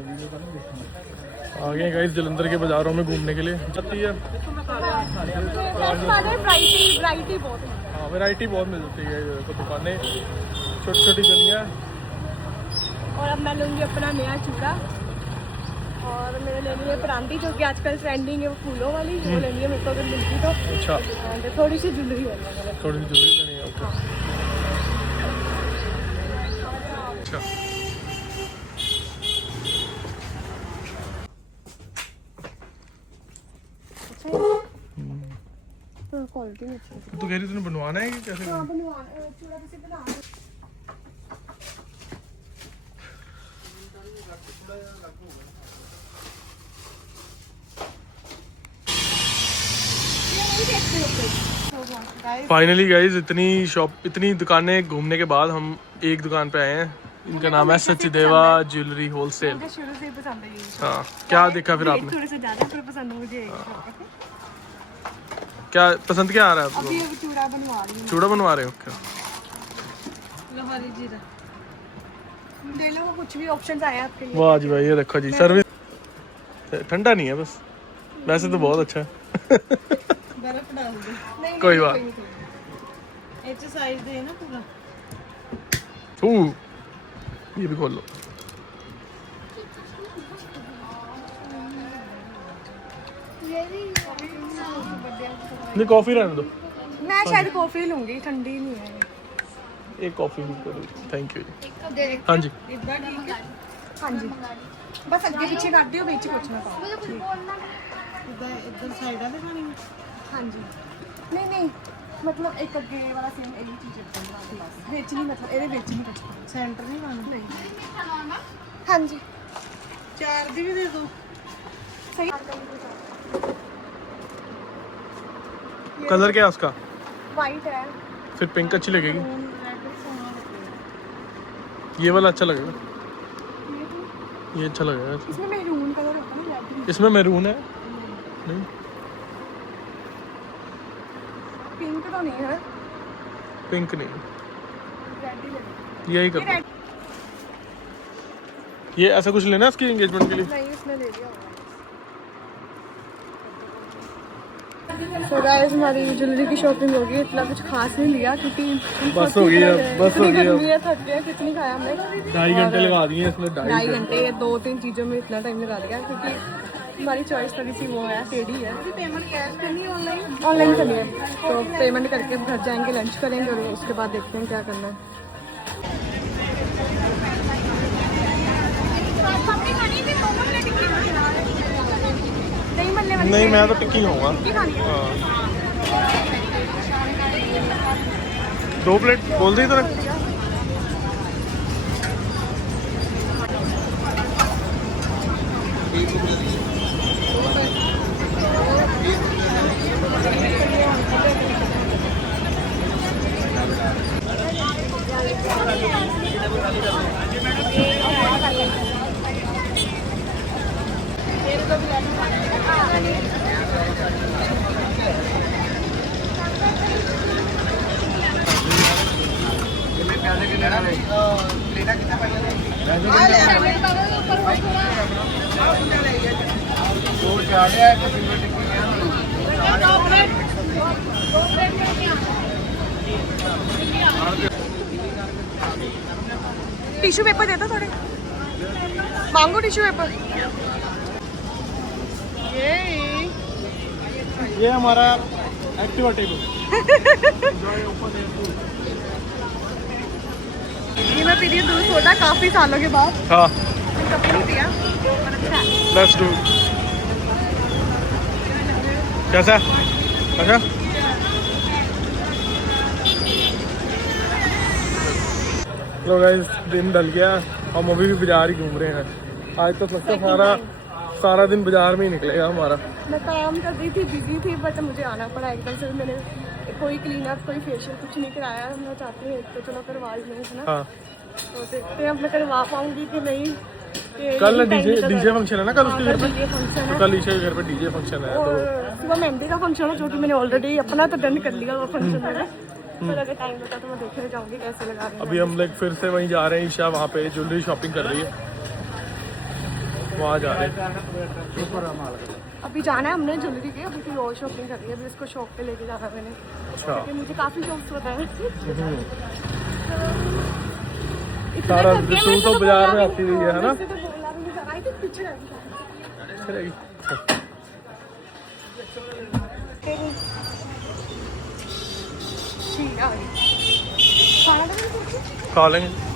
आ गए गाइस जलंधर के बाजारों में घूमने के लिए जाती है। हाँ वैरायटी बहुत मिल जाती है। देखो दुकानें छोटी छोटी गलियाँ। और अब मैं लूँगी अपना नया चूड़ा और मैंने लेनी है परांठी जो कि आजकल ट्रेंडिंग है, वो फूलों वाली वो लेनी है मेरे को अगर मिलती तो। अच्छा थोड़ी सी ज्वेलरी लेनी है। थोड़ी सी ज्वेलरी लेनी है। ओके अच्छा क्वालिटी में अच्छी है। तो कह रही तूने बनवाना है कि कैसे? हाँ बनवाना चूड़ा किसी बना फाइनली गाइज इतनी दुकानें घूमने के बाद हम एक दुकान पे आए हैं। इनका नाम है सचदेवा ज्वेलरी होलसेल। मुझे शुरू से ही पसंद है ये। हाँ क्या देखा फिर आपने? थोड़े से ज्यादा फिर पसंद है मुझे। क्या पसंद क्या आ रहा है आपको? अभी चूड़ा बनवा रही हूँ। चूड़ा बनवा रहे हो क्या? लोहारी जीरा ले लो, कुछ भी ऑप्शंस आए हैं आपके लिए। वाह जी भाई ये देखो जी सर्विस ठंडा नहीं है बस, वैसे तो बहुत अच्छा है। बर्फ डाल दो। नहीं कोई बात एच साइज दे ना पूरा। ये भी खोल लो। नहीं कॉफी रहने दो। मैं शायद कॉफी लूंगी, ठंडी नहीं है। एक कॉफी थैंक यू जी। हाँ जी हाँ जी बस अगे पीछे कर दियो, बीच कुछ ना पाओ। इधर साइड है दिखानी है। हाँ जी नहीं मतलब एक अगे वाला सेम एक चीज बेच नहीं, मतलब ਇਹਦੇ ਵਿੱਚ ਨਹੀਂ कुछ सेंटर नहीं पाना। नहीं। हाँ जी 4 दी भी दे दो। सही। कलर क्या है उसका? वाइट है। फिर पिंक अच्छी लगेगी। ये वाला अच्छा लगेगा। ये अच्छा लगेगा। इसमें मैरून कलर होता है ना, रेड। इसमें मैरून है नहीं? पिंक तो नहीं है। पिंक नहीं रेड ही लगेगा। यही कर। ये ऐसा कुछ लेना है इसकी एंगेजमेंट के लिए? नहीं इसमें ले लिया होगा। So guys, हमारी ज्वेलरी की शॉपिंग होगी। इतना कुछ खास नहीं लिया क्योंकि बस हो गई अब, बस हो गई अब। थक गए, कितनी खाया हमने? 2.5 घंटे लगा दिए इसमें। 2.5 घंटे 2-3 चीज़ों में इतना टाइम लगा दिया क्योंकि हमारी चॉइस थोड़ी सी वो है, टेढ़ी है। पेमेंट कैश करनी है ऑनलाइन करनी है तो पेमेंट करके घर जाएंगे, लंच करेंगे और उसके बाद देखते हैं क्या करना है। नहीं मैं तो टिक्की खाऊंगा। हाँ 2 प्लेट बोल दी तूने? टिश्यू पेपर दे दो थोड़े, मांगो टिश्यू पेपर। ये हमारा एक्टिवा टेबल। ये मैं पी रही हूँ दूध सोडा काफी सालों के बाद। हाँ कभी नहीं पिया पर अच्छा है। Let's do. कैसा? अच्छा तो गाइस दिन ढल गया, हम अभी भी बाजार ही घूम रहे हैं। आज तो लगता है सारा दिन बाजार में ही निकलेगा हमारा। मैं काम कर रही थी, बिजी थी, बट मुझे आना पड़ा एकदम से। मैंने कोई क्लीन अप कोई फेशियल कुछ नहीं कराया। मैं चाहती हूँ तो चलो करवा ही लूँ, है ना? हाँ तो देखते हैं अब मैं करवा पाऊंगी कि नहीं। कल डीजे फंक्शन है ना कल उसके घर पे? डीजे फंक्शन है कल ईशा के घर पे डीजे फंक्शन है। और तो सुबह मेहंदी का फंक्शन है जो कि मैंने ऑलरेडी अपना तो डन कर लिया वो फंक्शन में। फिर अगर टाइम बचा तो मैं देखने जाऊंगी कैसे लगा रहे हैं। अभी हम लोग फिर से वहीं जा रहे हैं। ईशा वहाँ पे ज्वेलरी शॉपिंग कर रही है। वहाँ जा रहे हैं। अभी जाना है हमने ज्वेलरी के, अभी कोई और शॉपिंग करनी है, अभी इसको शॉप पे लेके जाना है मैंने, अच्छा क्योंकि मुझे काफ़ी शौक होता है। इतना सारा करके तू मैं तो बाजार में बोला आती हुई है ना? वैसे तो बोला भी नहीं था, आई थी पीछे रह गई। चलेगी। ठीक है, खाना तो नहीं खा लेंगे।